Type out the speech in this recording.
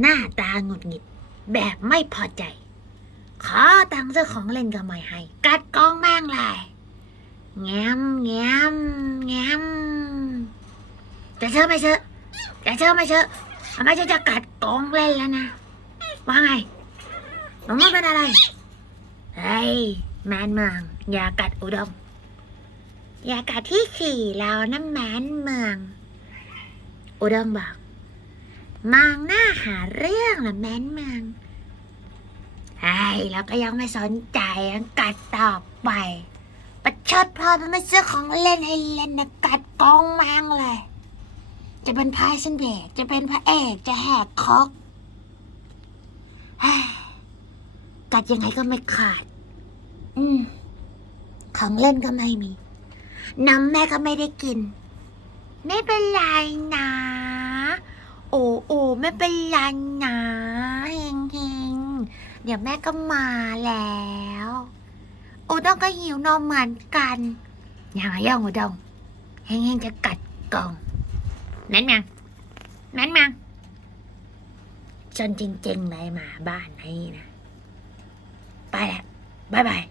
หน้าตาหงุดหงิด แบบไม่พอใจ ขอตังค์เจ้าของเล่นก็ไม่ให้ กัดกองแม่งเลยแง้มแง้มแง้มจะเชื่อไม่เชื่อจะเชื่อไม่เชื่อทำไมจะจะกัดกองเล่นแล้วนะ ว่าไงหนูไม่เป็นอะไร เฮ้ย แมนเมือง อย่ากัดอุดม อย่ากัดที่ขี่เรานะแมนเมือง อุดมบอก มองหน้าหาเรื่องละแมนมืองไอ้เราก็ยังไม่สนใจยังกัดต่อไป ประชดพอมันไม่ซื้อของเล่นให้เล่นนะกัดกองแมงเลย จะเป็นพายเส้นเบกจะเป็นพระเอกจะแหกคอกกัดยังไงก็ไม่ขาด อืมของเล่นก็ไม่มี น้ำแม่ก็ไม่ได้กิน ไม่เป็นไรนะ ไม่เป็นไรนะเฮงเฮงเดี๋ยวแม่ก็มาแล้วอูด้งก็หิวนมเหมือนกันอย่ามาย่องอูด้งเฮงเฮงจะกัดกล่องนั้นยังนั้นยังจนจริงๆเลยหมาบ้านนี้นะ ไปแล้วบายบาย